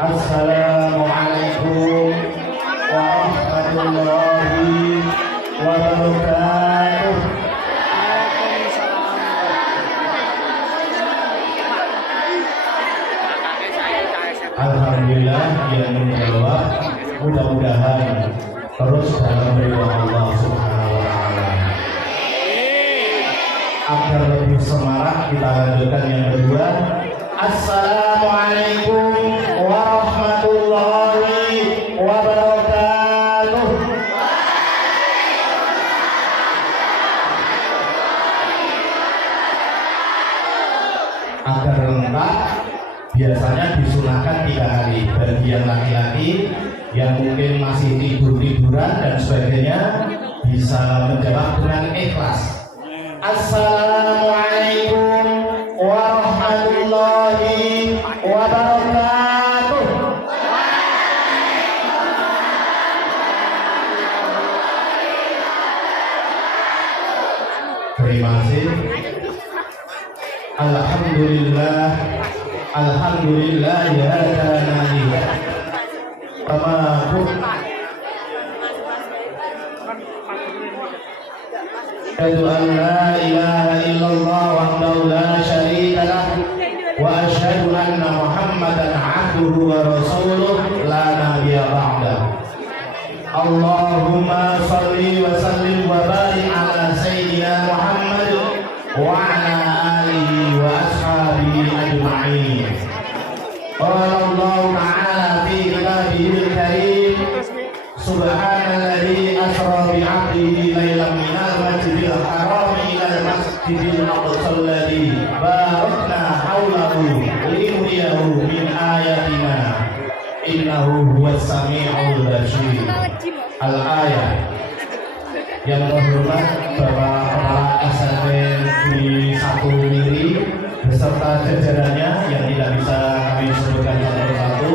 Assalamualaikum warahmatullahi wabarakatuh. Alhamdulillah yang menjawab, mudah-mudahan terus dalam ridha Allah Subhanahu wa Ta'ala. Agar lebih semarak kita lanjutkan yang kedua. Assalamualaikum warahmatullahi wabarakatuh. Agar lengkap, biasanya disunahkan 3 kali. Bagi yang laki-laki yang mungkin masih tidur-tiduran dan sebagainya bisa menjawab dengan ikhlas. Assalamualaikum warahmatullahi wabarakatuh. Terima kasih. Alhamdulillah, alhamdulillah ya tanani. Asyhadu an la ilaha illallah wahdahu la syarika lah wa asyhadu anna Muhammadan abduhu wa rasuluh la nabiyya ba'dah. Allahumma shalli wa sallim wa barik ala sayyidina Muhammad wa ala alihi wa ashabihi ajma'in. Qala Allah ta'ala fi kitabihil karim, subhanalladzi asra bi 'abdihi lailan minal masjidil haram ila al-masjidil aqsa alladzi barakna hawlahu linuriyahu min ayatina innahu huwas sami'ul basir. Al-ayat. Yang terhormat Bapak Kepala SMP di Satu Miri beserta jajarannya yang tidak bisa kami sebutkan satu persatu,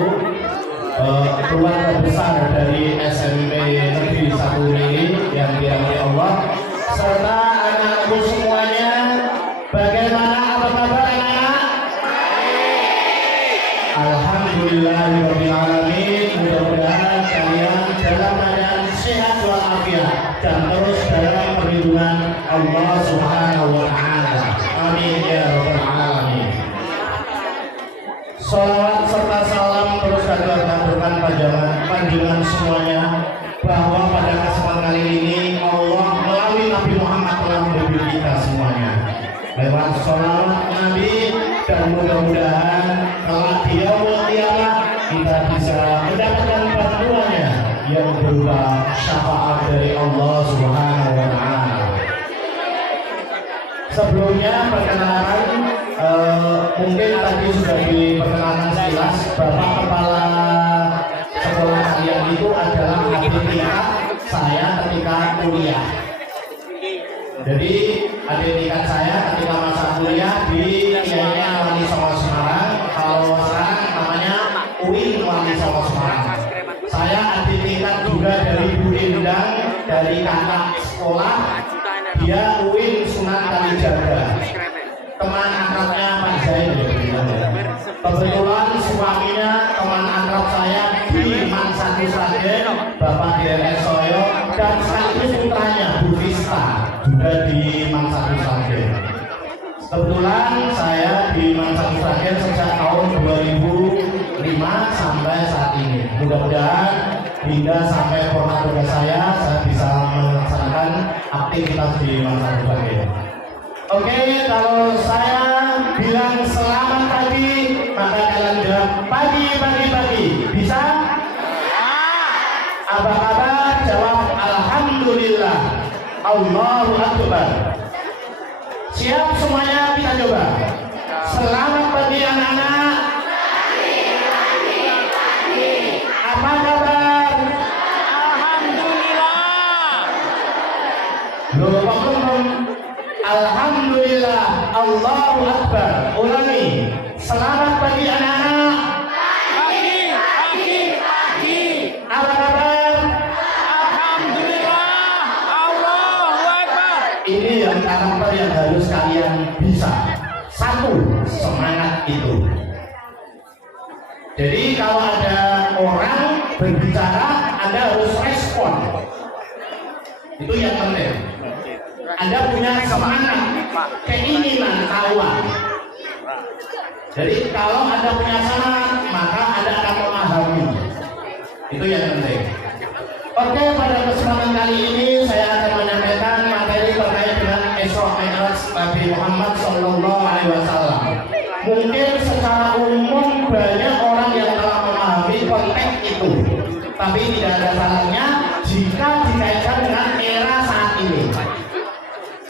keluarga besar dari SMP Negeri Satu Miri yang dirahmati Allah, serta anak-anakku semuanya. Bagaimana, apa kabar anak-anak? Alhamdulillahirabbil alamin. Mudah-mudahan kalian dalam keadaan sehat walafiat dan terus dalam perlindungan Allah Subhanahu wa Ta'ala. Amin ya rabbal alamin. Salawat serta salam terus kami aturkan panjenengan semuanya, bahwa pada kesempatan kali ini Allah melalui Nabi Muhammad telah membimbing kita semuanya lewat salawat Nabi, dan mudah-mudahan kelak di yaumul qiyamah kita bisa mendapatkan bantuannya yang berupa syafaat dari Allah Subhanahu wa Ta'ala. Sebelumnya perkenalan, mungkin tadi sudah diperkenalkan sekilas. Bapak Kepala sekolah kalian itu adalah adik tingkat saya ketika kuliah. Jadi adik tingkat saya ketika masa kuliah di Kiainya Wali Songo Semarang. Kalau sekarang namanya UIN Wali Songo Semarang. Saya adik tingkat juga dari Bu Endang, dari kakak sekolah. Dia UIN Sunan Kalijaga. Teman akrabnya Pak Zain. Kebetulan suaminya teman akrab saya di Mansatu Sragen, Bapak Direk Soyo, dan sekaligus putranya Bu Vista juga di Mansatu Sragen. Kebetulan saya di Mansatu Sragen sejak tahun 2005 sampai saat ini. Mudah-mudahan hingga sampai format tugas saya bisa melaksanakan aktivitas di Mansatu Sragen. Oke, kalau saya bilang selamat pagi, maka kalian jawab pagi. Bisa? Apa kabar? Jawab alhamdulillah. Allahu akbar. Siap semuanya, kita coba. Selamat pagi anak-anak. Apa kabar? Alhamdulillah. Belum. Alhamdulillah. Allahu akbar. Ulangi. Selamat pagi anak-anak. Pagi. Apa kabar? Alhamdulillah. Allahu akbar. Ini yang karakter yang harus kalian bisa. Satu, semangat itu. Jadi kalau ada orang berbicara, Anda harus respon. Itu yang penting. Anda punya semangat, keinginan tahuan. Jadi kalau Anda punya semangat, maka Anda akan memahami. Itu yang penting. Oke, pada kesempatan kali ini saya akan menyampaikan materi terkait dengan Isra Mi'raj Nabi Muhammad SAW. Mungkin secara umum banyak orang yang telah memahami konteks itu, tapi tidak ada salahnya jika dikaitkan dengan era saat ini.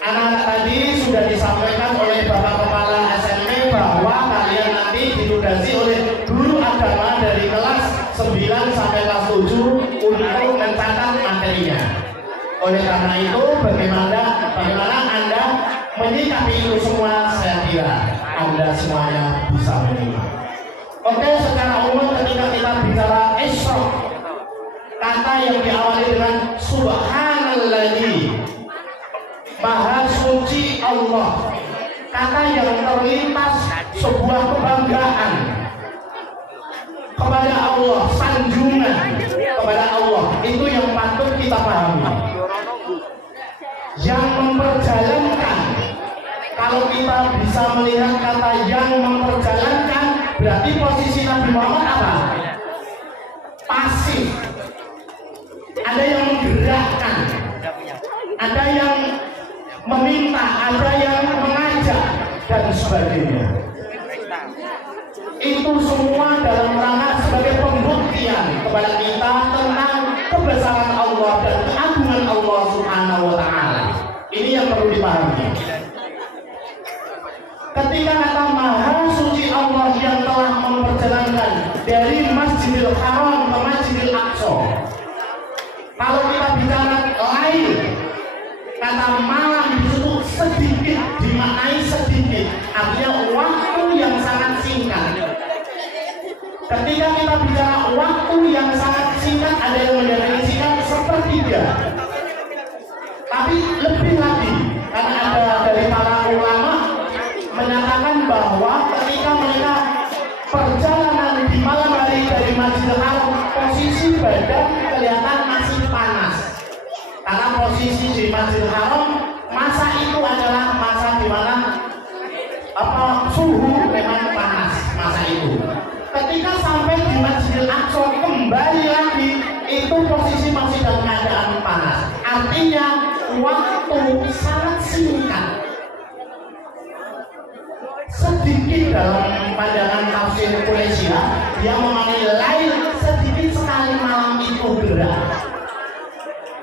Anak-anak tadi sudah disampaikan oleh Bapak Kepala SMP bahwa kalian nanti ditugasi oleh guru agama dari kelas 9 sampai kelas 7 untuk mencatat materinya. Oleh karena itu, bagaimana Anda menyikapi itu semua, saya kira Anda semuanya bisa menyimak. Oke, secara umum ketika kita bicara Isra, kata yang diawali dengan Subhanalladzi, Maha Suci Allah, kata yang terlintas sebuah kebanggaan kepada Allah, sanjungan kepada Allah, itu yang patut kita pahami. Yang memperjalankan, kalau kita bisa melihat kata yang memperjalankan, berarti posisi Nabi Muhammad apa? Pasif. Ada yang menggerakkan, ada yang meminta, ada yang mengajak, dan sebagainya. Itu semua dalam rangka sebagai pembuktian kepada kita tentang kebesaran Allah dan keagungan Allah Subhanahu wa Ta'ala. Ini yang perlu dipahami. Ketika kata Maha Suci Allah yang telah memperjalankan dari Masjidil Haram ke Masjidil Aqsa, kalau kita bicara lain, kata malam itu sedikit dimaknai sedikit, artinya waktu yang sangat singkat. Ketika kita bicara waktu yang sangat singkat, ada yang mendefinisikan sepertiga. Tapi lebih lagi, karena ada dari para ulama menyatakan bahwa ketika mereka perjalanan di malam hari dari Masjidil Haram, posisi badan kelihatan masih panas. Karena posisi di Masjidil Haram, masa itu adalah masa di mana suhu memang panas masa itu. Ketika sampai di Masjidil Aqsa, kembali lagi, itu posisi masih dalam keadaan panas. Artinya waktu sangat singkat. Sedikit dalam pandangan tafsir Quraisy, yang memaknai lain, sedikit sekali malam itu gerak.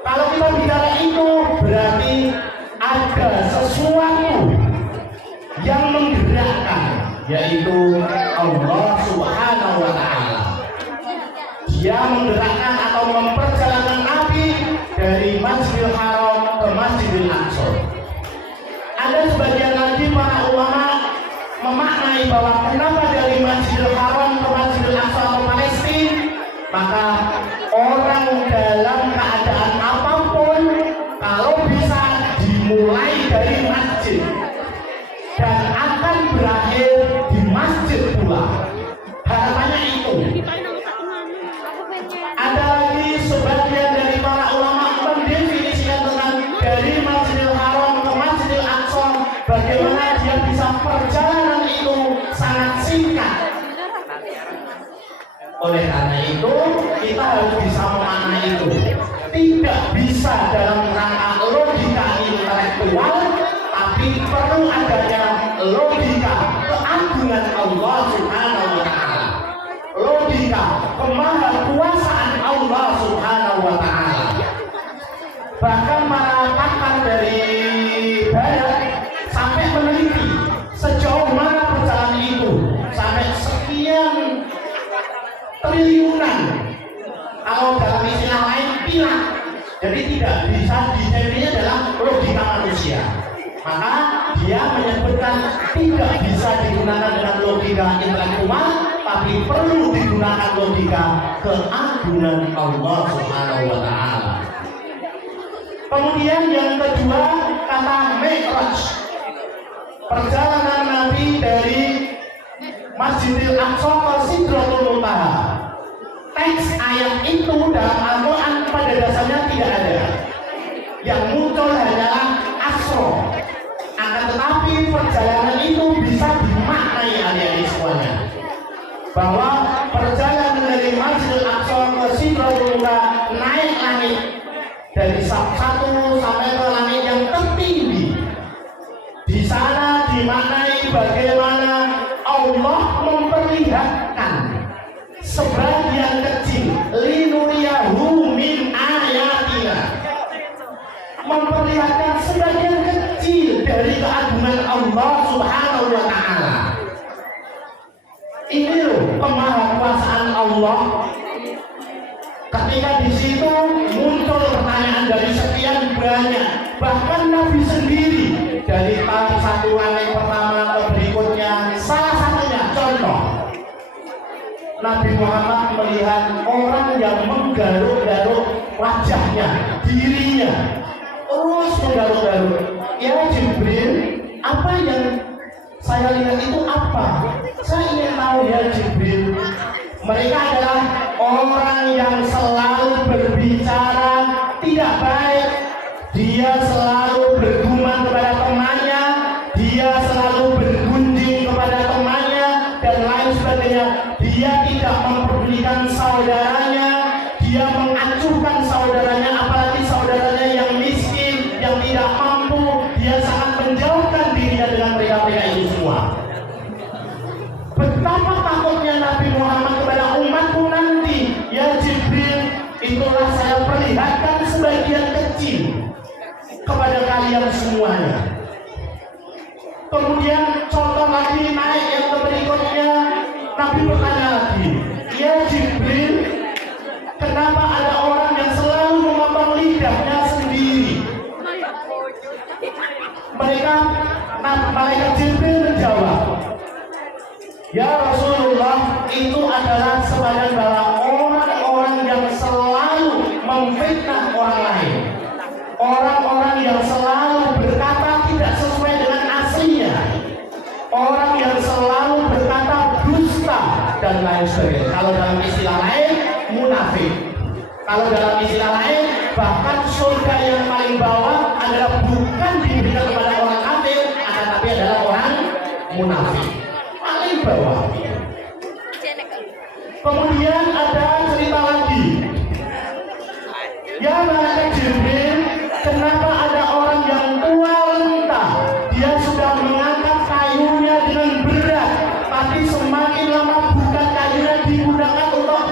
Kalau kita bicara itu, berarti ada sesuatu yang menggerakkan, yaitu Allah Subhanahu wa Ta'ala. Dia menggerakkan atau memperjalankan Nabi dari Masjidil Haram ke Masjidil Aqsa. Ada sebagian lagi para ulama memaknai bahwa kenapa dari Masjidil Haram ke Masjidil Aqsa atau Palestina, maka orang dalam keadaan apapun, kalau bisa dimulai dari masjid dan akan berakhir di masjid pula. Harapannya itu. Ada lagi sebagian dari para ulama mendefinisikan tentang dari Masjidil Haram ke Masjidil Aqsa, bagaimana dia bisa perjalanan itu sangat singkat. Oleh karena itu, kita harus bisa memaknai itu. Tidak bisa dalam rangka logika intelektual, tapi perlu adanya logika keagungan Allah Subhanahu wa Ta'ala, logika kemahakuasaan Allah Subhanahu wa Ta'ala. Bahkan para pakar dari barat sampai meneliti sejauh mana perjalanan itu, sampai sekian triliunan, kalau dalam istilah lain pilah. Jadi tidak bisa didefinisikan dalam logika manusia. Maka dia menyebutkan tidak bisa digunakan dengan logika intelektual, tapi perlu digunakan logika keagungan Allah Subhanahu wa Ta'ala. Kemudian yang kedua, kata Mi'raj, perjalanan Nabi dari Masjidil Aqsa ke Sidratul Muntaha. Teks ayat itu dalam Al-Quran pada dasarnya tidak ada. Yang muncul hanyalah Aqsa. Akan tetapi perjalanan itu bisa dimaknai adik-adik semuanya, bahwa perjalanan dari Masjidil Aqsa ke Sidratul Muntaha naik langit dari satu sampai ke langit yang tertinggi. Di sana dimaknai bagaimana Allah memperlihatkan sebagian kecil linuriyahu min ayatina, memperlihatkan sebagian kecil dari keagungan Allah Subhanahu wa ta'ala. Ini loh kemahakuasaan Allah. Ketika di situ muncul pertanyaan dari sekian banyak, bahkan Nabi sendiri dari tahun satu langit pertama ke berikutnya, salah satunya contoh, Nabi Muhammad melihat orang yang menggaruk-garuk wajahnya, dirinya, terus menggaruk-garuk. Ya Jibril, apa yang saya lihat itu apa? Saya ingin tahu ya Jibril. Mereka adalah orang yang selalu berbicara tidak baik. Dia selalu bergumam kepada temannya, dia selalu bergunjing kepada temannya, dan lain sebagainya. Dia tidak mempedulikan saudaranya, dia mengacuhkan saudaranya, apalagi saudaranya yang miskin, yang tidak mampu. Dia sangat menjauhkan dirinya dengan mereka-mereka itu semua. Betapa takutnya Nabi Muhammad kepada umatku nanti. Ya Jibril, itulah saya perlihatkan sebagian kecil kepada kalian semuanya. Kemudian contoh lagi naik yang berikutnya, Nabi bertanya lagi, ya Jibril, kenapa ada orang yang selalu memotong lidahnya sendiri? Malaikat Jibril menjawab, ya Rasulullah, itu adalah sebagian dari orang-orang yang selalu memfitnah orang lain, orang-orang yang selalu berkata tidak sesuai dengan aslinya, orang yang selalu berkata dusta dan lain sebagainya. Kalau dalam istilah lain, munafik. Kalau dalam istilah lain, bahkan surga yang paling bawah adalah bukan diberikan kepada orang kafir, akan tapi adalah orang munafik. Paling bawah. Kemudian ada cerita lagi. Ya malaikat Jibril, kenapa ada orang yang tua renta? Dia sudah mengangkat kayunya dengan berat, tapi semakin lama bukan kayunya digunakan untuk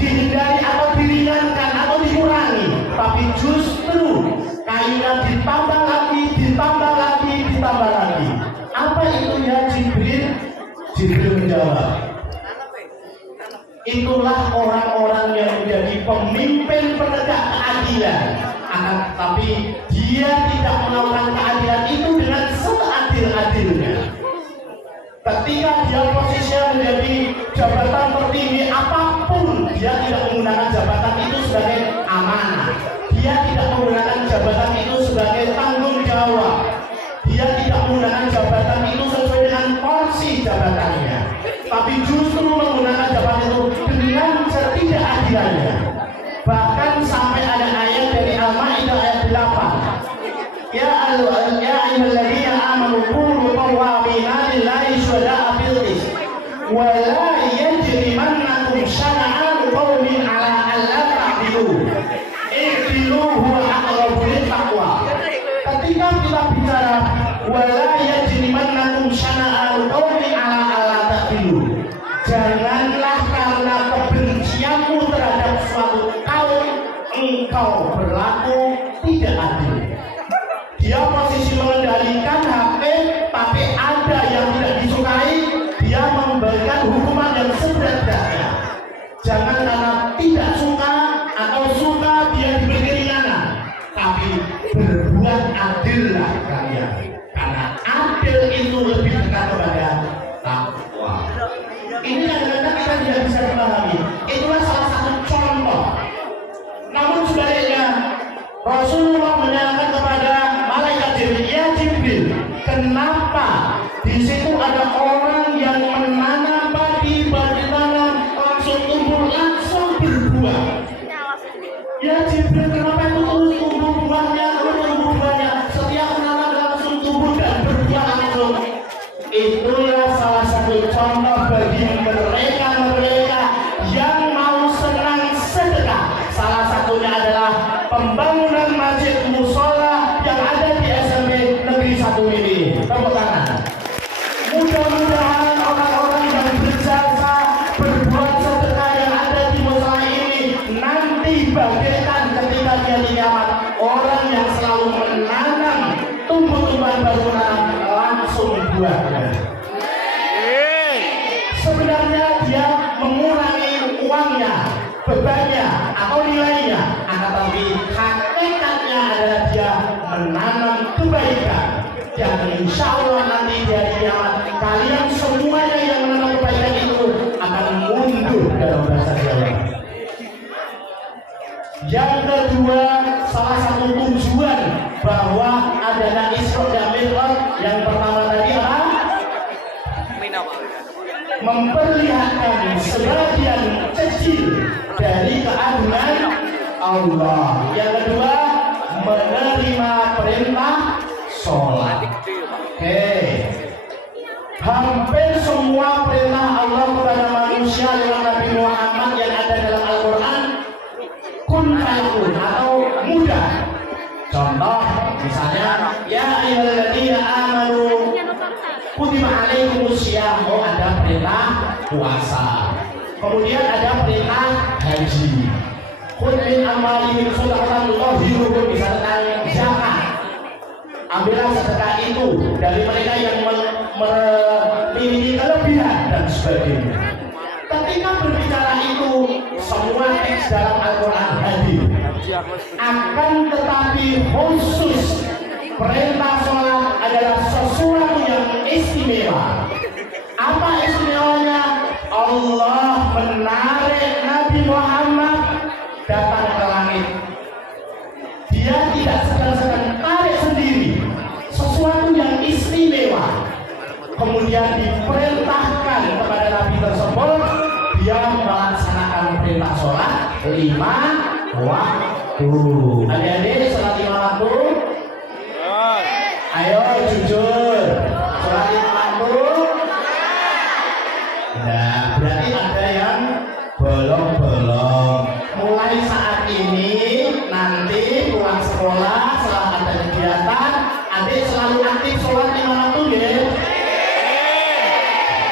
dihindari atau diringankan atau dikurangi, tapi justru kayunya ditambah lagi, ditambah lagi, ditambah lagi. Apa itu ya Jibril? Jibril menjawab, itulah orang-orang yang menjadi pemimpin penegak keadilan. Tapi dia tidak melakukan keadilan itu dengan seadil-adilnya. Ketika dia posisinya menjadi jabatan tertinggi apapun, dia tidak menggunakan jabatan itu sebagai amanah. Dia tidak menggunakan jabatan itu sebagai tanggung jawab. Dia tidak menggunakan jabatan itu sesuai dengan porsi jabatannya, tapi justru menggunakan jabatan itu dengan ketidakadilannya. Bahkan sampai ada ayat dari Al-Maidah ayat 8. Ya ayyuhalladzina amanu kunu qawwamina lillahi syuhada'a bil qist wa la yajrimannakum shana'anu qaumin 'ala alla ta'dilu i'dilu huwa aqrabu littaqwa. Ketika kita bicara wala yajrimannakum shana'anu qaumin 'ala alla ta'dilu, janganlah karena kebencianmu terhadap suatu kaum engkau berlaku tidak adil. Dia posisi mengendalikan hakim, tapi ada yang tidak disukai, dia memberikan hukuman yang seberat-beratnya. Jangan karena tidak suka atau suka dia diberi keringanan, tapi berbuat adillah kalian, karena adil itu lebih dekat kepada takwa. Ini kadang-kadang kita tidak bisa dipahami. Itulah salah satu contoh. Namun sebaliknya, Rasulullah menyatakan kepada malaikat Jibril, ya Jibril, kenapa di situ ada orang yang menanam langsung berbuah. Ya Jibril, kenapa itu tumbuh buahnya, tumbuh buahnya? Setiap menanam langsung tumbuh dan berbuah langsung. Itulah salah satu contoh bagi mereka yang mau senang sedekah. Salah satunya adalah pembangunan masjid musola yang ada di SMP Negeri 1 ini. Tepuk tangan. Mudah-mudahan orang-orang yang berjasa berbuat sedekah yang ada di musola ini nanti bagaikan ketika dia kiamat, orang yang selalu menanam tumbuh-tumbuhan bangunan langsung buahnya. Sebenarnya dia mengurangi uangnya, bebannya atau nilainya, akan tapi hakikatnya adalah dia menanam kebaikan. Dan insya Allah nanti dari kiamat kalian semuanya yang menanam kebaikan itu akan mundur dalam bahasa Jawa. Yang kedua, salah satu tujuan bahwa adanya Isra dan Mi'raj yang pertama tadi apa? Memperlihatkan sebagian kecil dari keagungan Allah. Yang kedua, menerima perintah sholat. Oke. Hampir semua perintah Allah kepada manusia lewat Nabi Muhammad yang ada dalam Al-Quran kun fayakun atau mudah. Contoh misalnya, ya ayyuhalladzina amanu kutiba alaikumussyam, oh ada perintah puasa. Kemudian ada perintah haji. Khudh min amwalihim shadaqatan tutahhiruhum, bisa tentang zakat. Ambillah sedekah itu dari mereka yang memiliki kelebihan dan sebagainya. Ketika berbicara itu, semua teks dalam Al-Quran hadir. Akan tetapi khusus perintah sholat adalah sesuatu yang istimewa. Apa istimewanya? Allah menarik Nabi Muhammad datang ke langit. Dia tidak sedang tarik sendiri, sesuatu yang istimewa. Kemudian diperintahkan kepada Nabi tersebut, dia melaksanakan perintah sholat 5 waktu. Adik-adik, sholat 5 waktu. Ayo jujur, sholat 5 waktu. Nah, berarti ada yang bolong-bolong. Mulai saat ini, nanti pulang sekolah setelah ada kegiatan, adik selalu aktif sholat 5 waktu ya.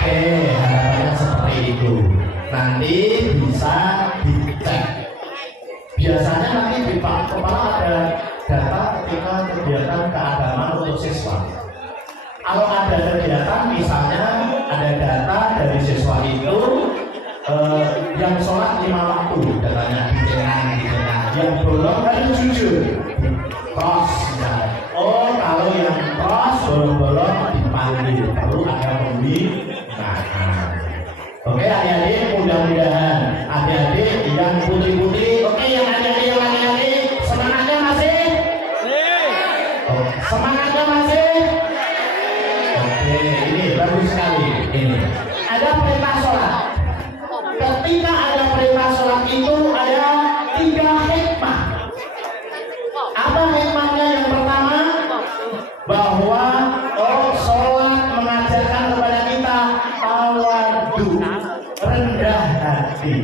Oke, harapannya seperti itu. Nanti bisa dicek. Biasanya nanti di Pak Kepala ada data ketika kegiatan keagamaan untuk siswa. Kalau ada kegiatan, misalnya ada data dari siswa itu yang sholat 5 waktu, datanya dicenang. Yang belum harus jujur, cross. Oh, kalau yang cross bolong-bolong dipanggil, perlu ada pembinaan. Oke adik-adik, mudah-mudahan adik-adik yang putih-putih, oke yang adik-adik yang adik-adik, semangatnya masih? Oh, semangatnya masih? Oke, ini bagus sekali. Ini ada perintah sholat. Ketika ada perintah sholat itu ada 3 hikmah. Apa hikmahnya? Yang pertama, bahwa sholat mengajarkan kepada kita tawadu, rendah hati.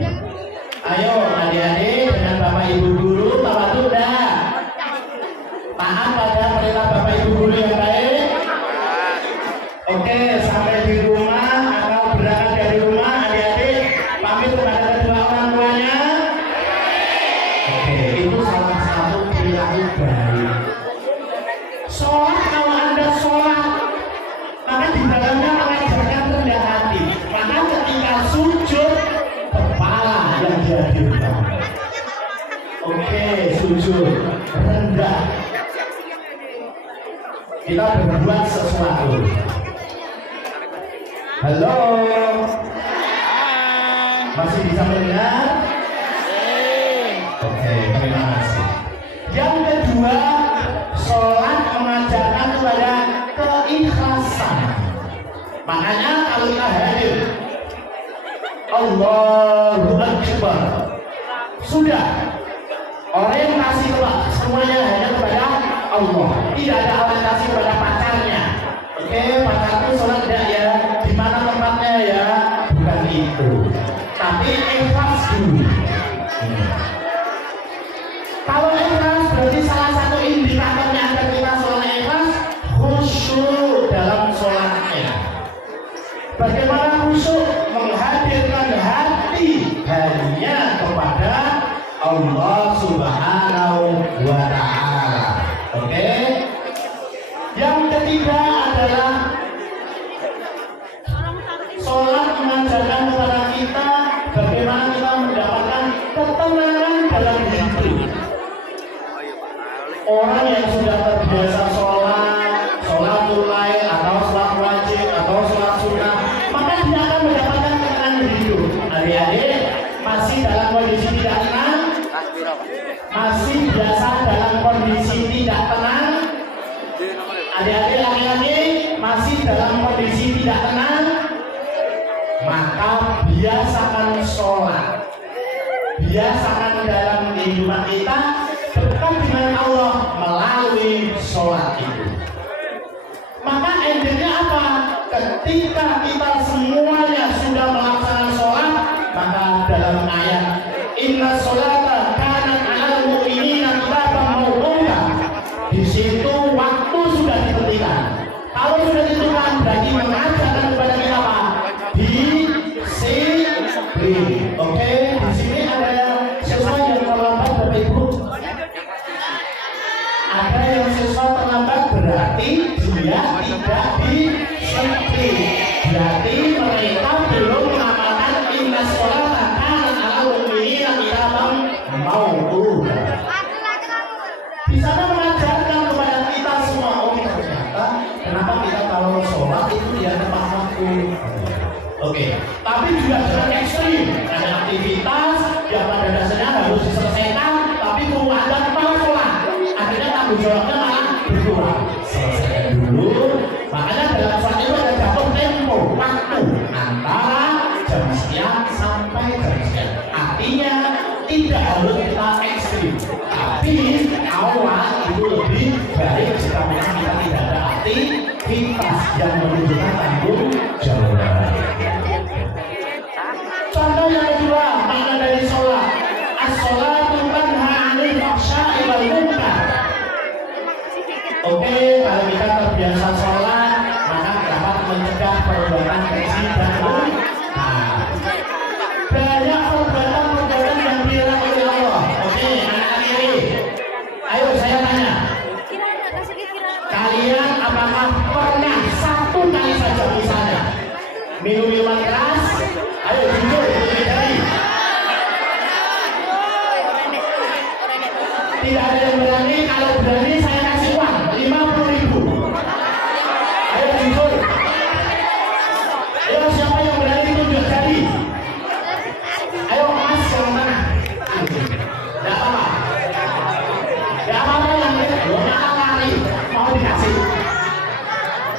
Ayo adik-adik dengan bapak ibu guru, tawadu dah. Taat pada perintah bapak ibu guru yang baik. Oke, sampai di rumah atau berangkat dari rumah, adik-adik pamit kepada kedua orang tuanya. Oke, itu salah satu perilaku baik. Sholat, kalau Anda sholat, maka di dalamnya mengajarkan rendah hati. Maka ketika sujud, kepala yang dihadirkan. Oke, sujud rendah. Kita berbuat sesuatu. Halo, masih bisa mendengar? Oke, terima kasih. Yang kedua, sholat mengajarkan kepada keikhlasan. Makanya kalau kita hadir, Allahu Akbar, Sudah. Orientasi semuanya hanya kepada Allah. Tidak ada orientasi kepada pacarnya. Oke, pacarku sholat tidak ya? Di mana tempatnya ya? Bukan itu. Tapi ikhlas dulu. Kalau ikhlas berarti salah satu indikatornya agar kita sholat ikhlas, khusyuk dalam sholatnya. Bagaimana khusyuk? Menghadirkan hati hanya kepada Allah Subhanahu wa Ta'ala. Oke. Yang ketiga adalah sholat mengajarkan kepada kita bagaimana kita mendapatkan ketenangan dalam hidup. Orang yang sudah terbiasa sholat mulai atau sholat wajib atau sholat sunnah, maka dia akan mendapatkan ketenangan hidup. Adik-adik masih dalam kondisi tidak tenang, masih biasa dalam kondisi tidak tenang. Adik-adik laki-laki masih dalam kondisi tidak tenang, maka biasakan sholat. Biasakan dalam kehidupan kita dekat dengan Allah melalui sholat itu. Maka endingnya apa? Ketika kita semuanya sudah melaksanakan sholat, maka dalam ayat Inna sholata kanat 'alal mu'minina kitaban mawquta, di situ waktu sudah ditentukan. Kalau sudah ditentukan berarti mengajarkan kepada kita apa? Disiplin. Oke, di sini ada siswa yang terlambat Bapak Ibu. Ada yang siswa terlambat berarti dia tidak disiplin. Berarti mereka belum mengamalkan inna sholata kanat 'alal mu'minina kitaban mawquta. Di sana mengajarkan kepada kita semua, oh ternyata kenapa kita kalau sholat itu ya tepat waktu. Oke, tapi juga dengan ekstrim. Ada aktivitas yang pada dasarnya harus diselesaikan, tapi kemudian malah sholat. Akhirnya tanggung jawabnya malah berkurang. Selesaikan dulu. Makanya dalam sholat itu ada jatuh tempo, waktu antara jam sekian sampai jam sekian. Artinya tidak harus kita ekstrim, tapi awal itu lebih baik jika memang kita tidak ada aktivitas yang menunjukkan tanggung jawab. Contoh yang kedua, makna dari sholat. As-sholatu tanha 'anil fahsya'i wal munkar. Oke, kalau kita terbiasa sholat, maka dapat mencegah perbuatan keji dan munkar. Banyak perbuatan yang dilarang oleh Allah. Oke, anak-anak ini, ayo saya tanya, kalian apakah pernah satu kali saja misalnya minum minuman keras? Ayo jujur, dari. Tidak ada yang berani. Kalau berani saya kasih uang 50.000. Ayo jujur. Ayo siapa yang berani tunjuk jari? Ayo mas yang mana? Tidak apa-apa. Tidak apa-apa yang belum lari mau dikasih.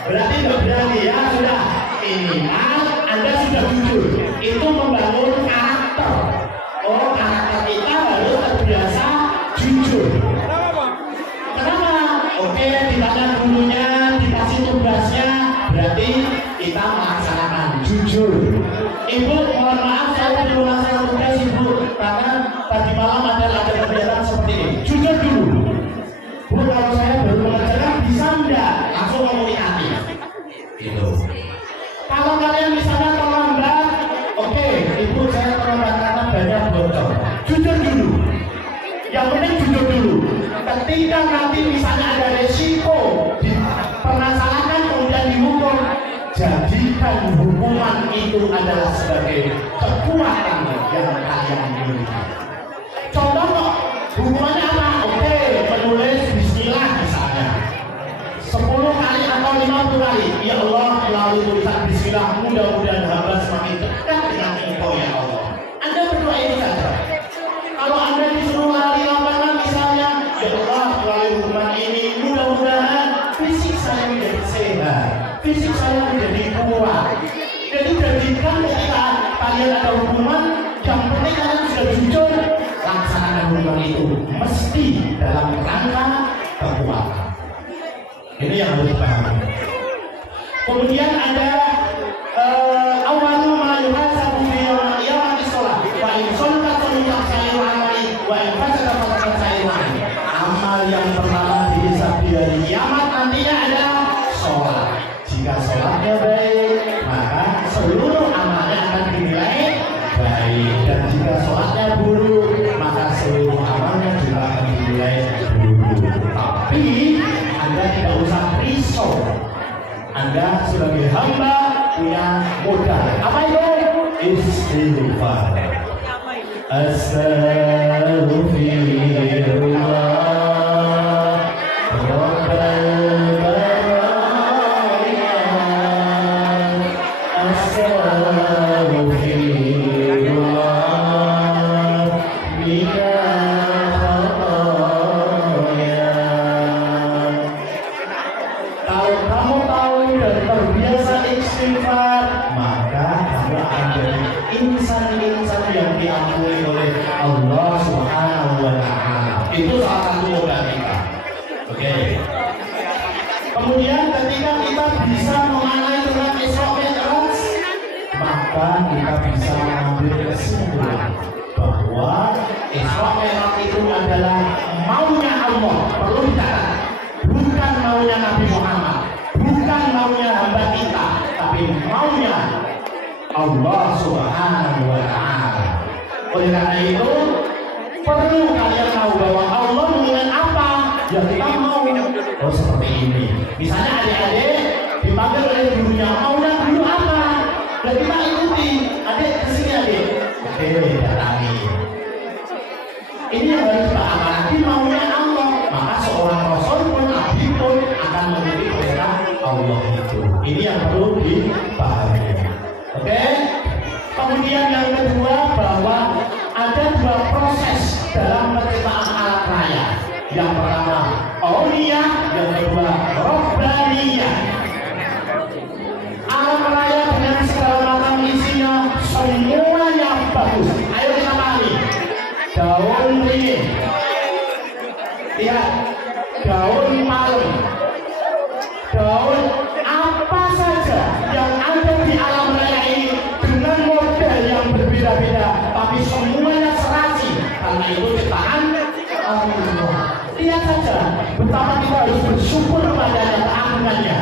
Berarti tidak berani ya sudah. Minimal Anda sudah jujur. Itu membangun karakter. Oh, karakter kita harus terbiasa jujur. Kenapa? Oke, ditanya dulunya, dikasih tugasnya, berarti kita melaksanakan jujur. Ibu, mohon maaf saya belum melaksanakan tugas Ibu karena tadi malam ada kegiatan seperti ini. Jujur dulu. Bu, kalau saya baru mengerjakan bisa enggak? Langsung komunikatif. Gitu. Kalau kalian misalnya terlambat, oke, Ibu saya terlambat karena banyak bocor. Jujur dulu. Yang penting jujur dulu. Ketika nanti misalnya ada resiko dipermasalahkan kemudian dihukum, jadikan hukuman itu adalah sebagai kekuatan yang kalian miliki. Contoh kok, hukumannya apa? Oke, menulis bismillah misalnya 10 kali atau 50 kali. Ya Allah, melalui tulisan bismillah mudah-mudahan hamba semakin dekat dengan Engkau ya Allah. Anda berdoa ini saja. Kalau Anda disuruh lari lapangan misalnya, ya Allah, melalui hukuman ini mudah-mudahan fisik saya menjadi sehat, fisik saya menjadi kuat. Jadi jadikan ketika kalian ada hukuman, yang penting kalian sudah jujur, langsung kandungan itu mesti dalam rangka kekuatan. Ini yang harus dipahami. Kemudian ada awalu ma yuhasabu fi yaumil qiyamati shalah wa in shallaka shallaka sayyidul amali wa in fasada fasada sayyidul amali. Amal yang pertama dihisab di hari kiamat nantinya adalah sholat. Jika sholatnya baik, maka seluruh amalnya akan dinilai baik, dan jika sholatnya buruk, maka seluruh amalnya juga akan dinilai buruk. Tapi Anda tidak usah risau. Anda sebagai hamba punya modal. Apa itu? Istighfar. Astaghfirullah. Insan-insan yang diampuni oleh Allah Subhanahu wa Ta'ala. Itu salah satu modal kita. Oke. Kemudian ketika kita bisa mengenai tentang Isra Mi'raj, maka kita bisa mengambil kesimpulan bahwa Isra Mi'raj itu adalah maunya Allah. Perlu dicatat, bukan maunya Nabi Muhammad, bukan maunya hamba kita, tapi maunya Allah Subhanahu wa Ta'ala. Oleh karena itu perlu kalian tahu bahwa Allah mengingat apa yang kita mau. Oh seperti ini. Misalnya adik-adik dipanggil oleh gurunya, maunya guru apa? Dan kita ikuti. Adik kesini adik. Oke, datangi. Ini yang harus kita amalkan, maunya Allah. Maka seorang Rasul pun, Nabi pun akan mengikuti perintah Allah itu. Ini yang perlu dipahami. Oke. Kemudian yang kedua, bahwa ada dua proses dalam penciptaan alat raya. Yang pertama Auliyah, yang kedua Robbaniyah. Alat raya dengan segala macam isinya semuanya bagus. Ayo kita pahami. Daun ringin, lihat, daun palem, daun apa saja yang ada di alam raya ini dengan model yang berbeda-beda, tapi semuanya serasi karena itu ciptaan Allah. Lihat saja betapa kita harus bersyukur kepada keagungannya.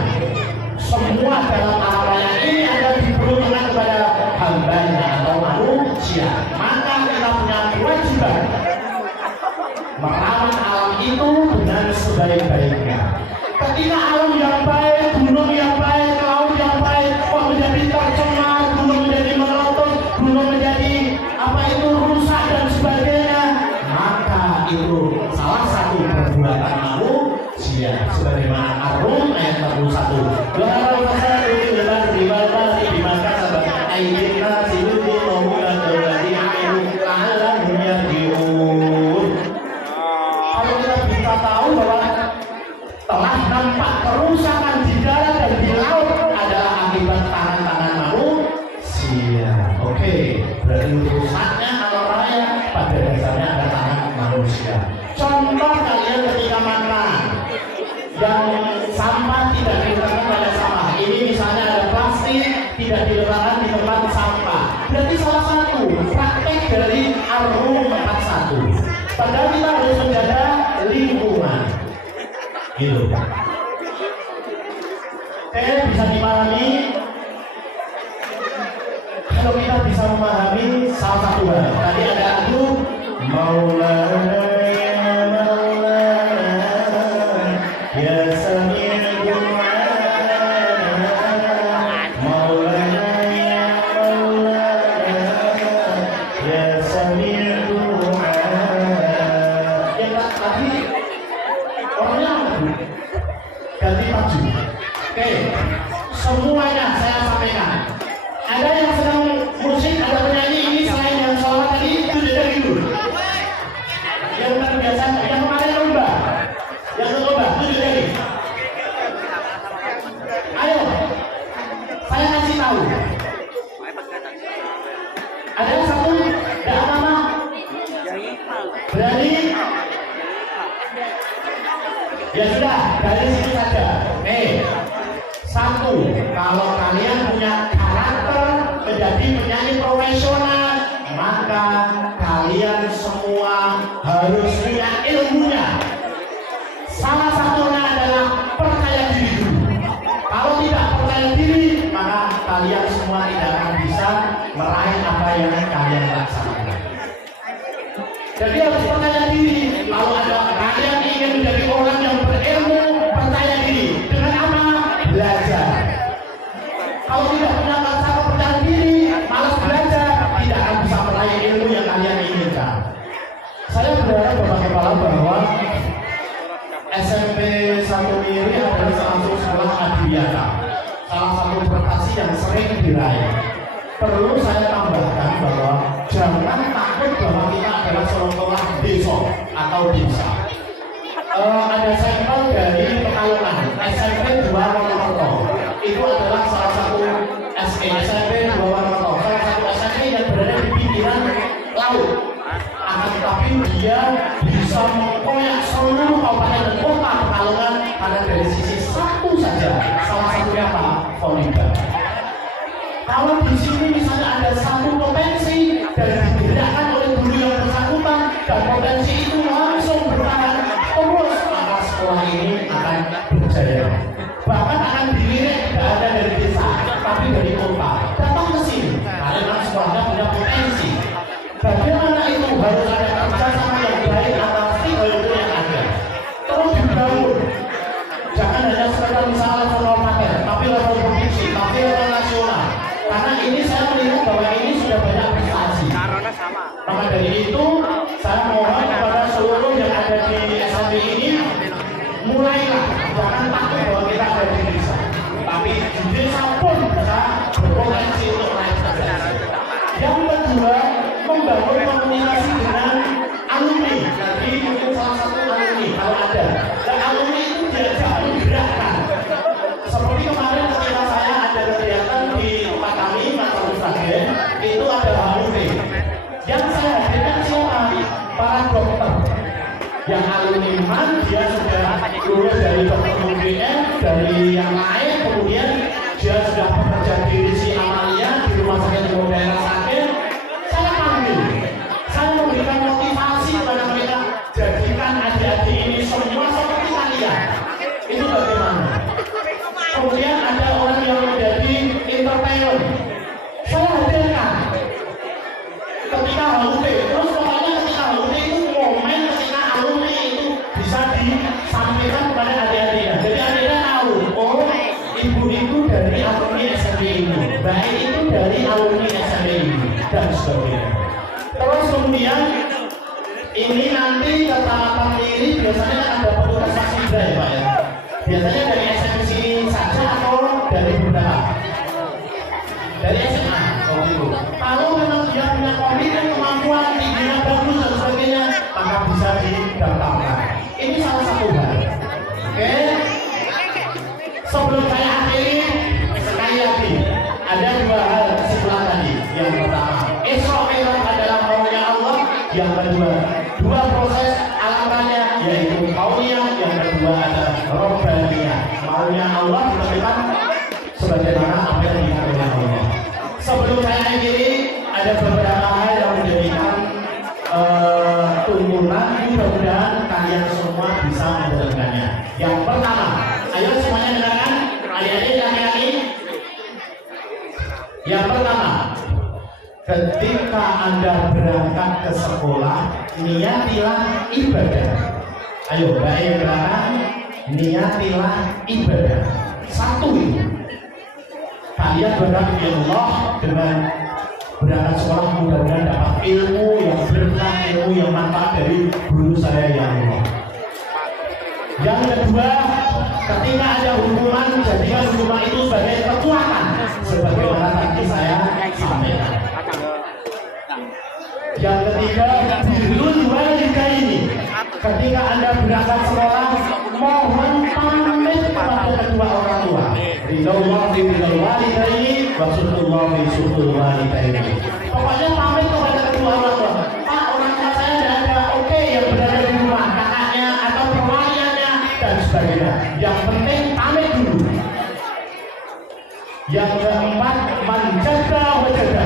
Semua dalam alam raya ini ada diperuntukkan kepada hambanya atau manusia. Maka kita punya kewajiban merawat alam itu dengan sebaik-baiknya. Ketika alam yang baik, gunung yang baik, laut yang baik, kok menjadi tercemar, gunung menjadi melotot, gunung menjadi apa itu rusak dan sebagainya, maka itu salah satu perbuatan manusia. Sebagaimana Ar-Rum ayat 41. Kalau kita bisa tahu bahwa telah nampak kerusakan di darat dan di laut adalah akibat tangan-tangan manusia. Oke, berarti rusaknya alam raya pada dasarnya ada tangan manusia. Contoh kalian ketika makan, yang sampah tidak diletakkan pada sampah. Ini misalnya ada plastik tidak diletakkan di tempat sampah. Berarti salah satu praktek dari Ar-Rum 41. Padahal kita harus menjaga lingkungan. Gitu. Bisa dipahami. Kalau kita bisa memahami salah satu hal. Tadi ada aku Maulana ya Sami'ul Du'a, Maulana ya Maulana ya Sami'ul Du'a. Ya tadi orangnya ganti baju. Oke, semuanya saya sampaikan. Ada yang sedang musik, ada penyanyi ini selain yang sholat tadi itu dari dulu. Ya Berani? Ya sudah, dari situ saja. Satu, kalau kalian punya karakter menjadi penyanyi profesional, maka kalian semua harus punya ilmunya. Salah satunya adalah percaya diri dulu. Kalau tidak percaya diri, maka kalian semua tidak akan bisa meraih apa yang kalian laksanakan. Jadi harus percaya diri. Kalau ada kalian ingin menjadi orang yang berilmu, percaya diri. Dengan apa? Belajar. Kalau tidak punya rasa percaya diri, malas belajar, tidak akan bisa meraih ilmu yang kalian inginkan. Saya berharap Bapak Kepala bahwa SMP 1 Miri adalah salah satu sekolah adiwiyata, salah satu prestasi yang sering diraih. Perlu saya tambahkan bahwa jangan takut bahwa kita adalah sekolah desa atau desa. Ada sampel dari Pekalongan, SMP 2 Wonokerto. Itu adalah salah satu SMP 2 Wonokerto, salah satu SMP yang berada di pinggiran laut. Akan tetapi dia bisa mengkoyak seluruh kabupaten dan kota Pekalongan karena dari sisi satu saja, salah satunya apa? Volleyball. Kalau di sini misalnya ada satu potensi dan digerakkan oleh guru yang bersangkutan dan potensi itu langsung bertahan terus, maka sekolah ini akan berjaya. Bahkan akan dilirik tidak ada dari desa, tapi dari kota. Datang ke sini karena sekolahnya punya potensi. Bagaimana itu harus ada kerjasama yang baik antara stakeholder yang ada. Terus dibangun. Jangan hanya sekedar misalnya level paket, tapi level provinsi, tapi level nasional. Karena ini saya melihat bahwa ini sudah banyak prestasi. Maka dari itu saya mohon kepada seluruh yang ada di SMP ini, mulailah, jangan takut bahwa kita ada di desa. Tapi di desa pun bisa berpotensi untuk naik derajat. Yang kedua, membangun komunikasi dengan alumni. Jadi itu salah satu alumni kalau ada. Dan alumni itu diajak menggerakkan. Seperti kemarin ketika saya ada kegiatan di tempat kami, Mata Mustaqim, itu ada HUT. Yang saya hadirkan siapa? Para dokter. Yang alumni MAN, dia sudah lulus dari dokter UGM, dari yang lain, kemudian dia sudah bekerja di Risi Amalia, di rumah sakit umum daerah sakit. Saya panggil, saya memberikan motivasi kepada mereka, jadikan adik-adik ini semua seperti kalian. Itu bagaimana? Kemudian ada orang yang menjadi entertainer, saya hadirkan ketika HUT. Terus pokoknya ketika HUT itu momen ketika alumni itu bisa disampaikan kepada adik-adiknya. Jadi adik-adiknya tahu, oh ibu itu dari alumni SMP ini, baik itu dari alumni SMP ini, dan sebagainya. Terus kemudian ini nanti kecamatan ini biasanya ada petugas Saksibra ya Pak ya. Biasanya dari SMP sini saja atau dari beberapa? Dari SMA. Oh itu. Kalau memang dia punya komitmen, kemampuan, tingginya bagus dan sebagainya, maka bisa didaftarkan. Ini salah satu hal. Oke. Sebelum saya akhiri, sekali lagi ada dua hal kesimpulan tadi. Yang pertama, Isra Mi'raj adalah maunya Allah. Yang kedua, dua proses alamannya yaitu kauniyah. Yang kedua adalah robbaniyah. Maunya Allah ditentukan sebagaimana apa yang diinginkan oleh Allah. Sebelum saya akhiri, ada beberapa hal yang menjadikan tuntunan. Mudah-mudahan kalian semua bisa menjalankannya. Yang pertama, ayo semuanya dengarkan, adik-adik laki-laki. Yang pertama, ketika Anda berangkat ke sekolah, niatilah ibadah. Ayo, baik belakang, niatilah ibadah. Satu itu. Kalian berangkat ke Allah dengan berangkat sekolah, mudah-mudahan dapat ilmu yang berkah, ilmu yang manfaat dari guru saya yang Allah. Yang kedua, ketika ada hukuman, jadikan hukuman itu sebagai kekuatan, sebagaimana tadi saya sampaikan. Yang ketiga, birrul walidaini. Ketika Anda berangkat sekolah, mohon pamit kepada kedua orang tua. Ridwallahi ridwal walidaini wa sutullahi sutul walidaini. Pokoknya pamit kepada kedua orang tua. Pak, orang tua saya tidak ada, oke ya beda. Yang penting pamit dulu. Yang keempat, manjada wajada,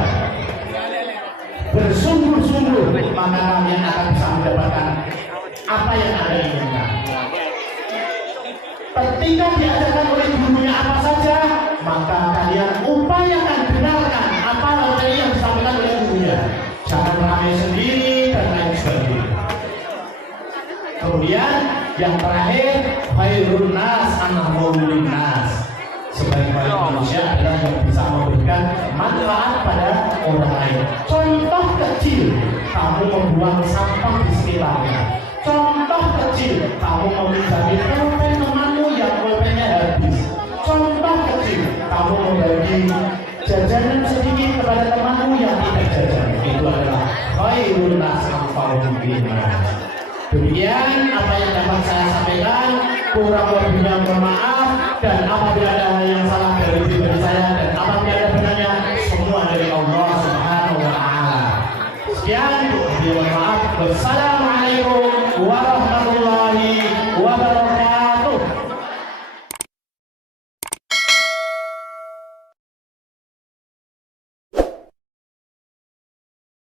bersungguh-sungguh, maka kalian akan bisa mendapatkan apa yang Anda inginkan. Ketika diajarkan oleh gurunya apa saja, maka kalian upayakan dengarkan apa materi yang disampaikan oleh gurunya. Jangan ramai sendiri dan lain sebagainya. Kemudian yang terakhir, khairun nas anahum linnas. Sebaik-baik manusia adalah yang bisa memberikan manfaat pada orang lain. Contoh kecil, kamu membuang sampah di sekitarnya. Contoh kecil, kamu meminjami pulpen temanmu yang pulpennya habis. Contoh kecil, kamu membagi jajanan sedikit kepada temanmu yang tidak jajan. Itu adalah khairun nas anfa'uhum linnas. Demikian apa yang dapat saya sampaikan, kurang lebihnya mohon maaf, dan apabila ada hal yang salah dari pribadi saya dan apabila ada benarnya semua dari Allah Subhanahu wa taala. Sekian, mohon maaf. Wassalamualaikum warahmatullahi wabarakatuh.